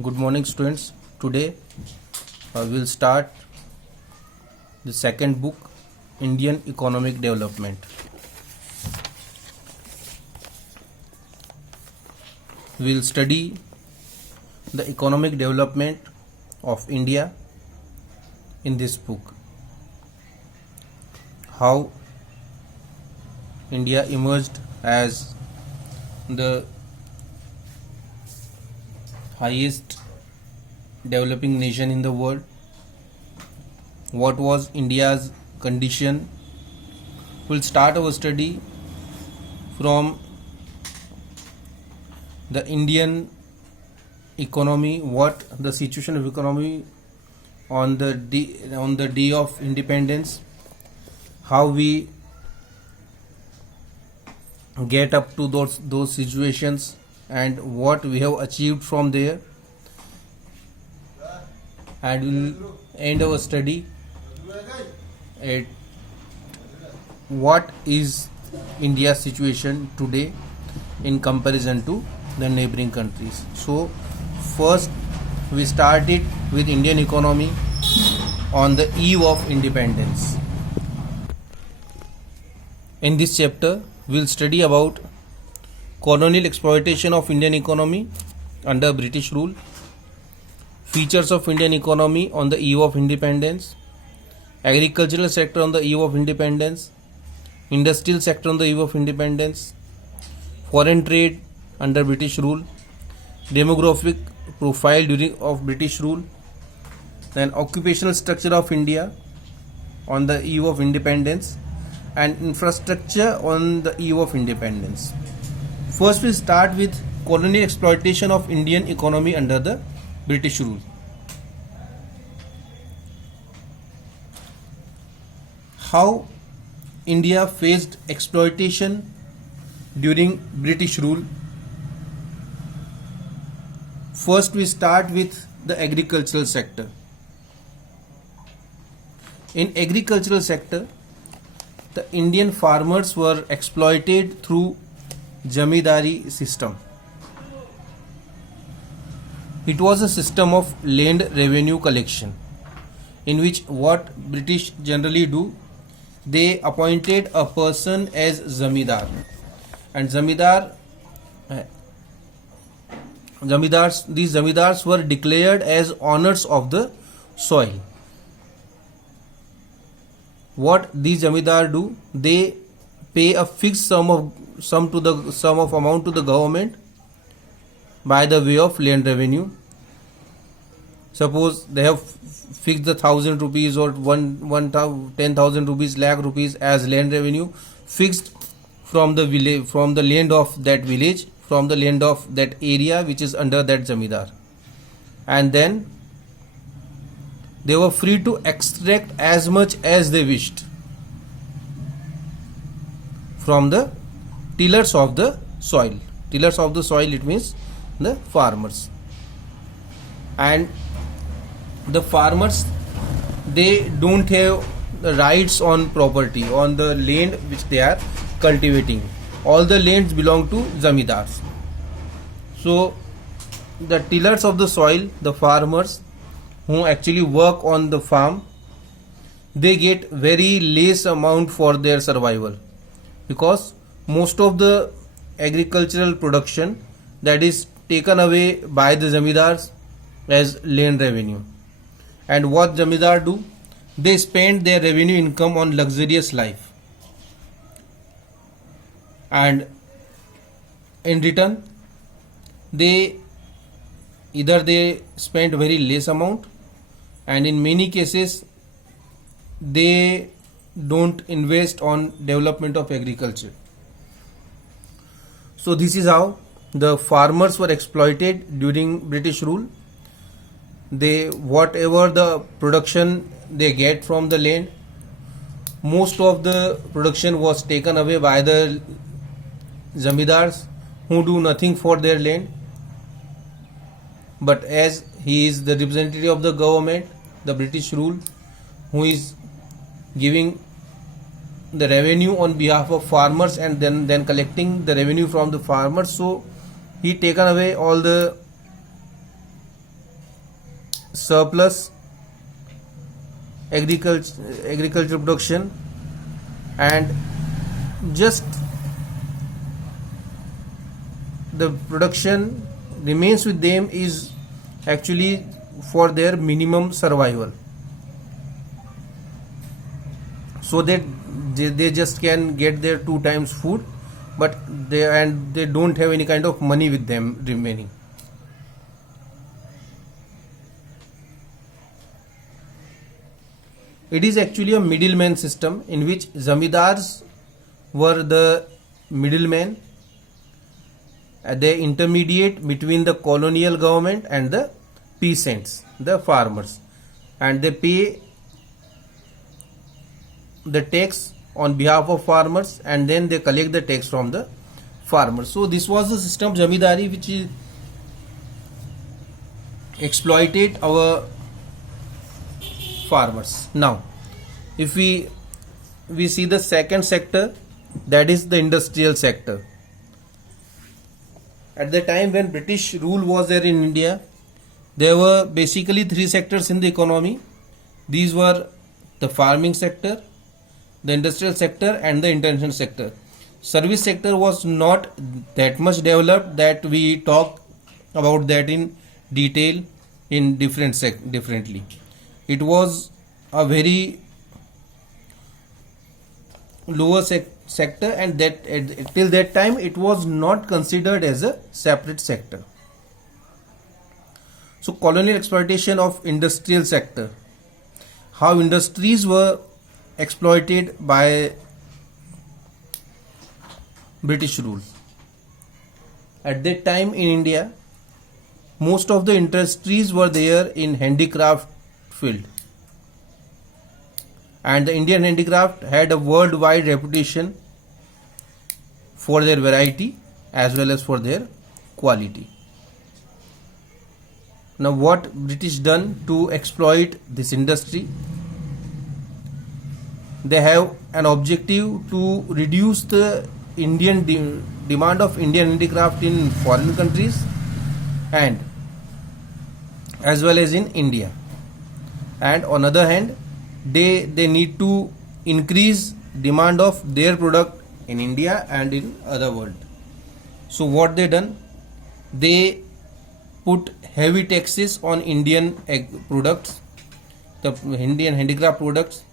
Good morning, students. Today we'll start the second book, Indian Economic Development. We'll study the economic development of India in this book. How India emerged as the highest developing nation in the world. What was India's condition? We'll start our study from the Indian economy, what the situation of economy on the day of independence, how we get up to those situations, and what we have achieved from there, and we'll end our study at what is India's situation today in comparison to the neighboring countries. So first we started with Indian economy on the eve of independence. In this chapter we'll study about colonial exploitation of Indian economy under British rule, features of Indian economy on the eve of independence, agricultural sector on the eve of independence, industrial sector on the eve of independence, foreign trade under British rule, demographic profile during of British rule, then occupational structure of India on the eve of independence, and infrastructure on the eve of independence. First we start with colonial exploitation of Indian economy under the British rule. How India faced exploitation during British rule. First we start with the agricultural sector. In agricultural sector, the Indian farmers were exploited through Zamindari system. It was a system of land revenue collection, in which what British generally do, they appointed a person as zamindar, and these zamindars were declared as owners of the soil. What these zamindar do, they pay a fixed sum of amount to the government by the way of land revenue. Suppose they have fixed the 1,000 rupees or 10,000 rupees, lakh rupees as land revenue fixed from the village, from the land of that village, from the land of that area which is under that zamindar, and then they were free to extract as much as they wished from the tillers of the soil. Tillers of the soil, it means the farmers. And the farmers, they don't have the rights on property, on the land which they are cultivating. All the lands belong to zamindars. So the tillers of the soil, the farmers who actually work on the farm, they get very less amount for their survival, because most of the agricultural production that is taken away by the zamindars as land revenue. And what zamindar do, they spend their revenue income on luxurious life, and in return they spend very less amount, and in many cases they don't invest on development of agriculture. So this is how the farmers were exploited during British rule. They, whatever the production they get from the land, most of the production was taken away by the zamindars who do nothing for their land. But as he is the representative of the government, the British rule, who is giving the revenue on behalf of farmers and then collecting the revenue from the farmers, so he taken away all the surplus agriculture production, and just the production remains with them is actually for their minimum survival, so that they just can get their 2 times food, but they don't have any kind of money with them remaining. It is actually a middleman system in which zamindars were the middlemen, they intermediate between the colonial government and the peasants, the farmers, and they pay the tax on behalf of farmers, and then they collect the tax from the farmers. So this was the system of zamindari which is exploited our farmers. Now if we see the second sector, that is the industrial sector. At the time when British rule was there in India, there were basically 3 sectors in the economy. These were the farming sector, the industrial sector, and the international sector. Service sector was not that much developed that we talk about that in detail in differently. It was a very lower sector, and that till that time it was not considered as a separate sector. So colonial exploitation of industrial sector, how industries were exploited by British rule. At that time in India, most of the industries were there in handicraft field, and the Indian handicraft had a worldwide reputation for their variety as well as for their quality. Now what British done to exploit this industry? They have an objective to reduce the Indian demand of Indian handicraft in foreign countries and as well as in India, and on other hand they need to increase demand of their product in India and in other world. So what they done, they put heavy taxes on Indian products, the Indian handicraft products.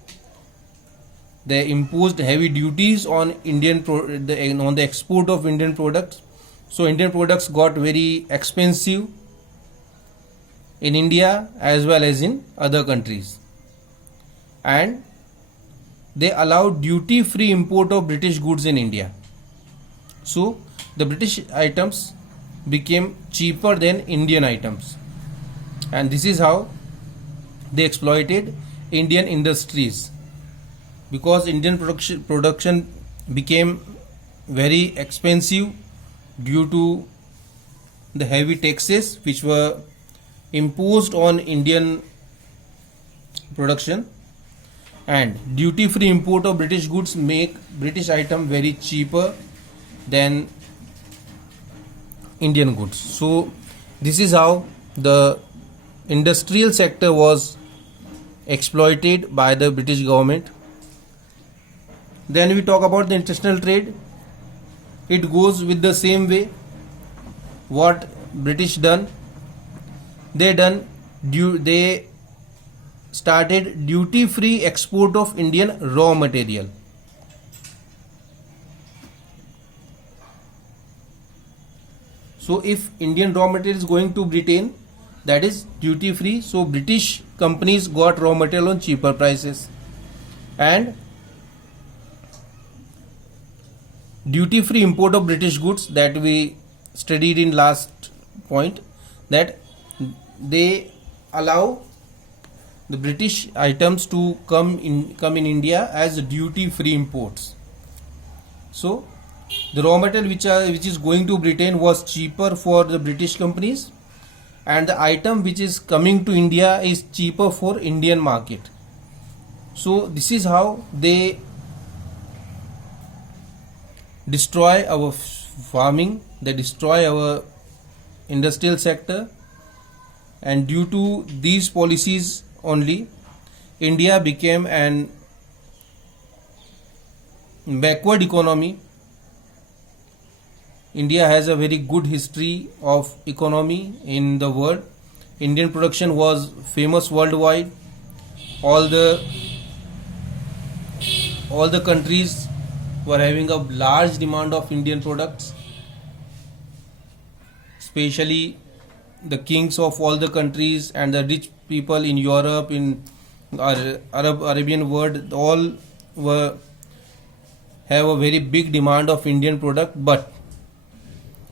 They imposed heavy duties on on the export of Indian products. So Indian products got very expensive in India as well as in other countries, and they allowed duty-free import of British goods in India. So the British items became cheaper than Indian items, and this is how they exploited Indian industries, because Indian production became very expensive due to the heavy taxes which were imposed on Indian production, and duty free import of British goods make British item very cheaper than Indian goods. So this is how the industrial sector was exploited by the British government. Then we talk about the international trade. It goes with the same way. What British done? They started duty-free export of Indian raw material. So if Indian raw material is going to Britain, that is duty-free. So British companies got raw material on cheaper prices, and duty-free import of British goods, that we studied in last point, that they allow the British items to come in India as duty-free imports. So the raw material which is going to Britain was cheaper for the British companies, and the item which is coming to India is cheaper for Indian market. So this is how they destroy our farming, they destroy our industrial sector, and due to these policies only, India became an backward economy. India has a very good history of economy in the world. Indian production was famous worldwide. All the countries were having a large demand of Indian products, especially the kings of all the countries and the rich people in Europe, in Arabian world, all have a very big demand of Indian product. But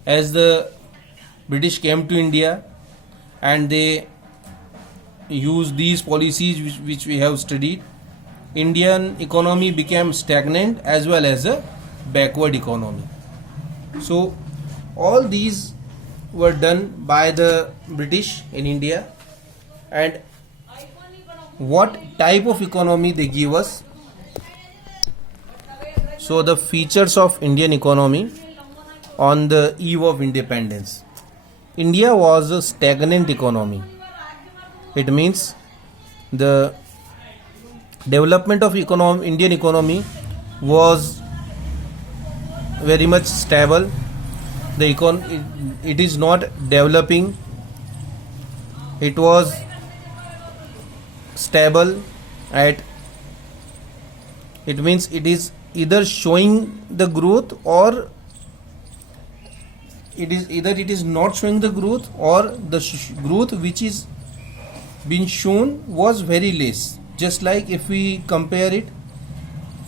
as the British came to India and they used these policies which we have studied, Indian economy became stagnant as well as a backward economy. So all these were done by the British in India. And what type of economy they give us? So the features of Indian economy on the eve of independence. India was a stagnant economy. It means the development of Indian economy was very much stable. It is not developing. It was stable it means it is either showing the growth, or it is not showing the growth, or the growth which is being shown was very less. Just like if we compare it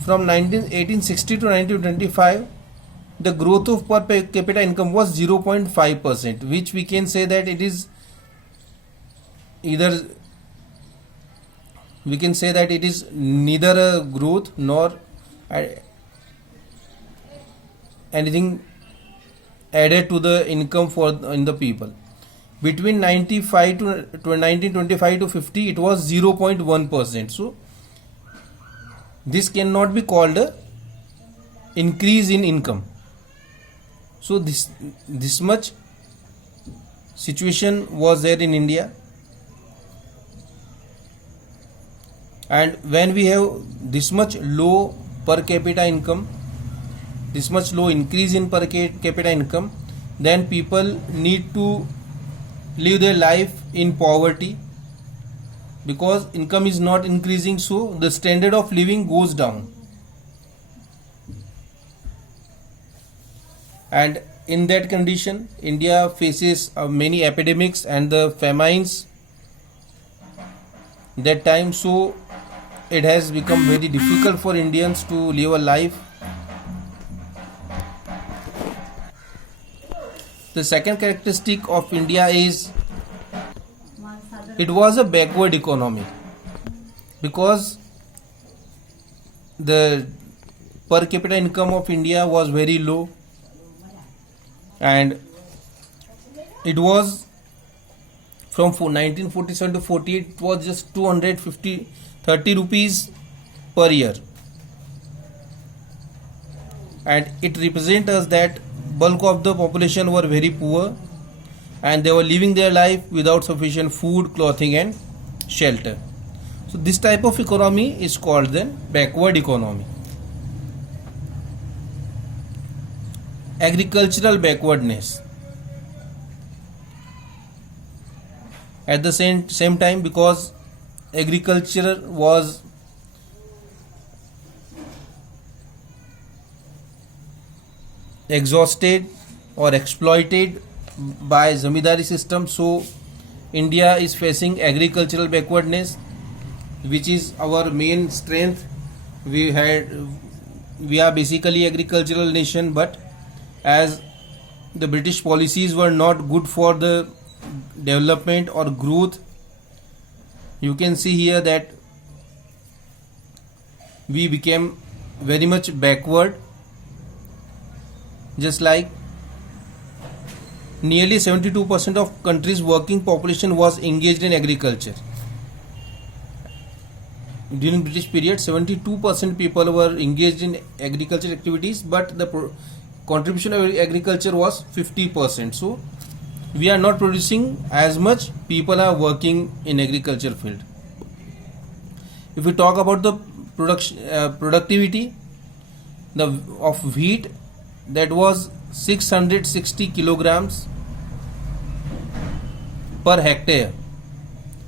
from 1860 to 1925, the growth of per capita income was 0.5%, which we can say that it is neither a growth nor anything added to the income in the people. Between 1925 to 50, it was 0.1%. So this cannot be called a increase in income. So this much situation was there in India. And when we have this much low per capita income, this much low increase in per capita income, then people need to live their life in poverty, because income is not increasing, so the standard of living goes down. And in that condition, India faces many epidemics and the famines that time. So it has become very difficult for Indians to live a life. The second characteristic of India is it was a backward economy, because the per capita income of India was very low, and it was from 1947 to 48, it was just 30 rupees per year, and it represents us that bulk of the population were very poor and they were living their life without sufficient food, clothing and shelter. So this type of economy is called then backward economy. Agricultural backwardness. At the same time, because agriculture was exhausted or exploited by zamindari system, so India is facing agricultural backwardness, which is our main strength. We are basically agricultural nation, but as the British policies were not good for the development or growth, you can see here that we became very much backward. Just like nearly 72% of country's working population was engaged in agriculture. During British period, 72% people were engaged in agriculture activities, but the contribution of agriculture was 50%. So we are not producing as much people are working in agriculture field. If we talk about the productivity of wheat, that was 660 kilograms per hectare,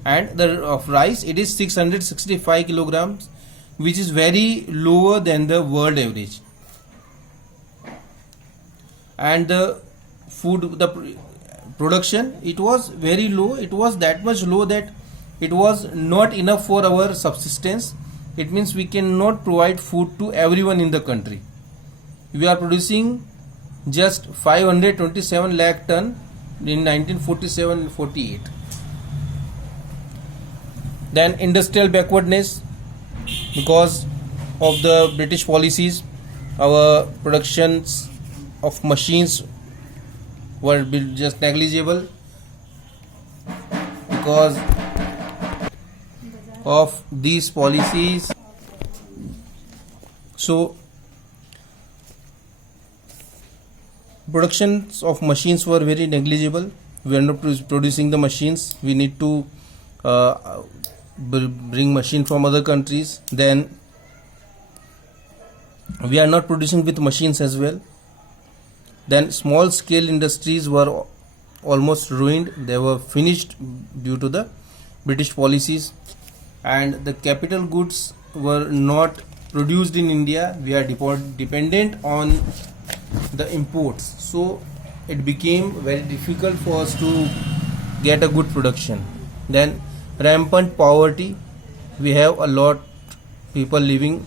and the of rice it is 665 kilograms, which is very lower than the world average. And the production, it was very low. It was that much low that it was not enough for our subsistence. It means we cannot provide food to everyone in the country. We are producing just 527 lakh ton in 1947-48. Then industrial backwardness, because of the British policies, our productions of machines were just negligible. Because of these policies, so productions of machines were very negligible. We are not producing the machines. We need to bring machine from other countries. Then we are not producing with machines as well. Then small scale industries were almost ruined. They were finished due to the British policies. And the capital goods were not produced in India. We are dependent on the imports, so it became very difficult for us to get a good production. Then rampant poverty, we have a lot people living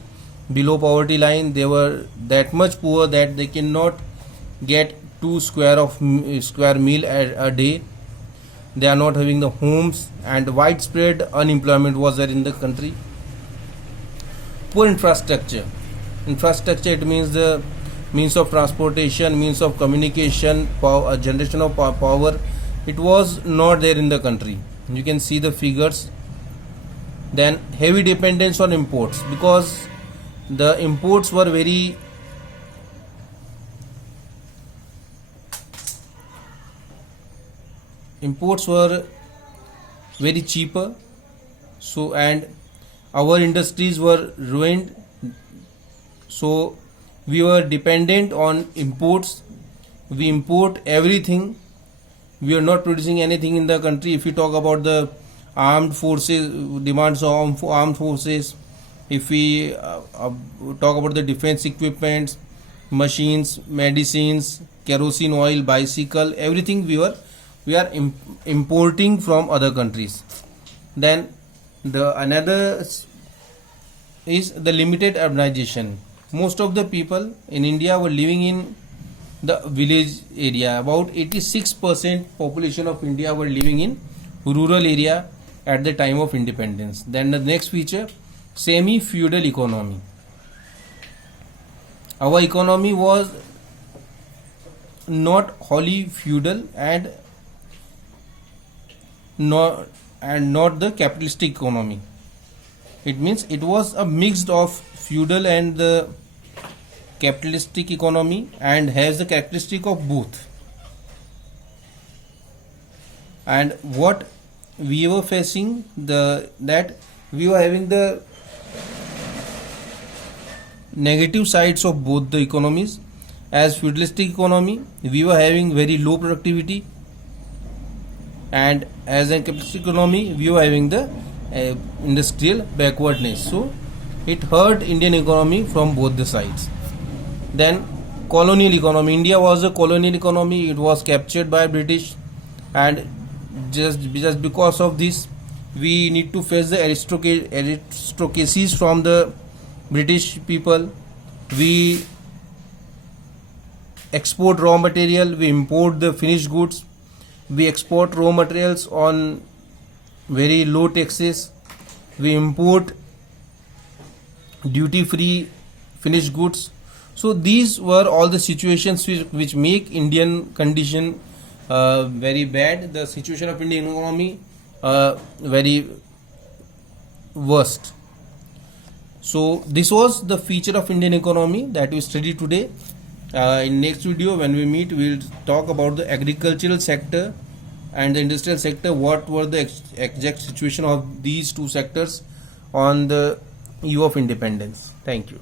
below poverty line. They were that much poor that they cannot get 2 square meal a day. They are not having the homes, and widespread unemployment was there in the country. Poor infrastructure, it means the means of transportation, means of communication, generation of power, it was not there in the country. You can see the figures. Then heavy dependence on imports, because the imports were very cheaper. So, and our industries were ruined, so we were dependent on imports. We import everything. We are not producing anything in the country. If we talk about the armed forces, demands of armed forces, if we talk about the defense equipments, machines, medicines, kerosene oil, bicycle, everything we are importing from other countries. Then the another is the limited urbanization. Most of the people in India were living in the village area. About 86% population of India were living in rural area at the time of independence. Then the next feature, semi-feudal economy. Our economy was not wholly feudal and not the capitalistic economy. It means it was a mix of feudal and the capitalistic economy, and has the characteristic of both. And what we were facing, that we were having the negative sides of both the economies. As feudalistic economy, we were having very low productivity, and as a capitalistic economy, we were having the industrial backwardness. So it hurt Indian economy from both the sides. Then colonial economy. India was a colonial economy. It was captured by British, and just because of this, we need to face the aristocracies from the British people. We export raw material, we import the finished goods. We export raw materials on very low taxes. We import duty free finished goods. So these were all the situations which make Indian condition very bad. The situation of Indian economy very worst. So this was the feature of Indian economy that we studied today. In next video when we meet, we will talk about the agricultural sector and the industrial sector, what were the exact situation of these two sectors on the eve of independence. Thank you.